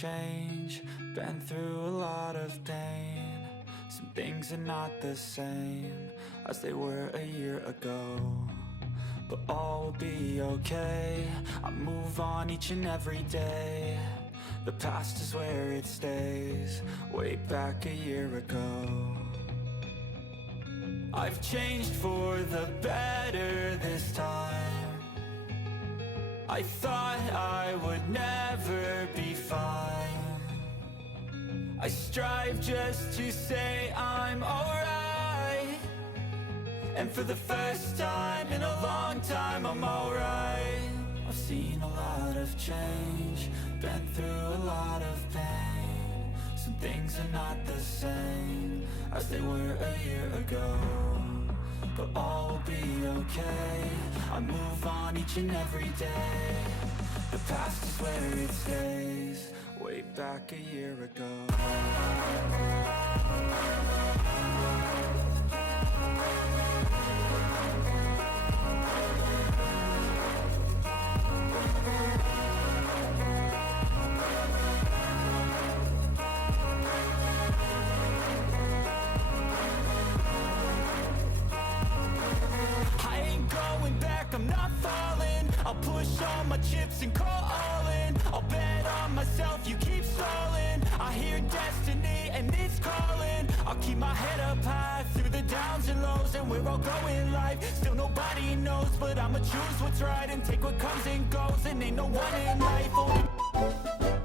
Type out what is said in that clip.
change, been through a lot of pain. Some things are not the same as they were a year ago, but all will be okay. I move on each and every day. The past is where it stays, way back a year ago. I've changed for the better this time. I thought I would never be fine. I strive just to say I'm alright, and for the first time in a long time I'm alright. I've seen a lot of change, been through a lot of pain. Some things are not the same as they were a year ago, but all will be okay. I move on each and every day. The past is where it stays, way back a year ago. I'm not falling, I'll push all my chips and call all in. I'll bet on myself, you keep stalling. I hear destiny and it's calling. I'll keep my head up high through the downs and lows, and we're all going life. Still nobody knows, but I'ma choose what's right and take what comes and goes. And ain't no one in life